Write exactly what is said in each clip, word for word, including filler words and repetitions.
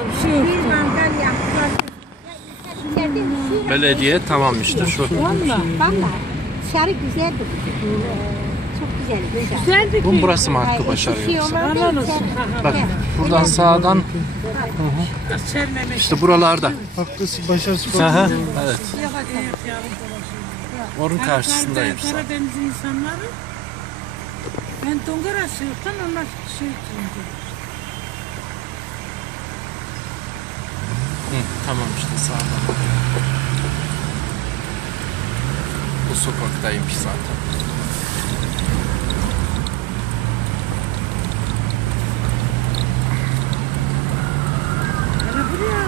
bir şey yok. Bir mangal yaptılar. Belediye tamam işte şu. Valla. Valla dışarı güzeldi. Çok güzeldi dışarı. Güzeldi ki. Bu burası mı Hakkı Başar Hiçbir şey yoksa? olmaz Aman değil, olsun. sen- Bak Gel. buradan sağdan Sermemek. işte buralarda. Hakkısı Başar Spor. Hı hı, evet. Yok yavrum. Onun karşısındayım zaten. Karadeniz insanları. Ben Dongara sıyırtan onlar şey içindi. Hı, tamam işte sağdan. Bu sokaktaymış zaten. Ara buraya.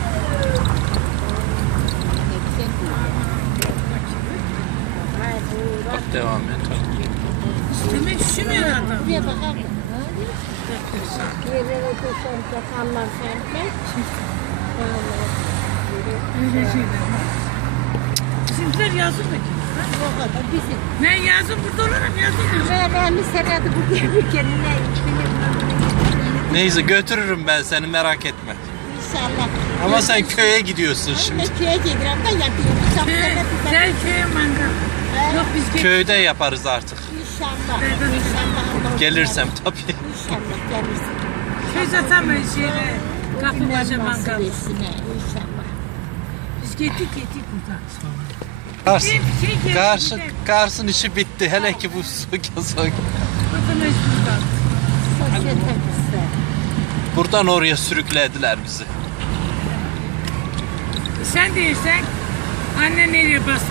Bak devam et. Demek üşümüyor adam. Buraya bakar mısın? Yerlere koşan yakanlar sende. Öyle şeyler. Bizimkiler yazın da ki. O kadar bizim. Ben yazın burada olurum yazın. Öğrenmiş senedi bu gelirken ne Neyse götürürüm ben seni merak etme. İnşallah. Ama sen köye gidiyorsun Ben şimdi. de köye gelirim de yapıyorum. Çok Köy, senedir gel köye mangal. Yok biz köy. Köyde yaparız artık. İnşallah. İnşallah. Allah Gelirsem tabii. İnşallah gelirsin. Köy zaten böyle şeyle. Kapı baca mangal. İnşallah. Biz gittik gittik buradan. Karsın, Bir şey geldi, Karsın, gidelim. Karsın işi bitti. Hele ki bu soka soka. Vatandaş buradan. Sosyete kızı. Buradan oraya sürüklediler bizi. Sen değilsen anne nereye bastı?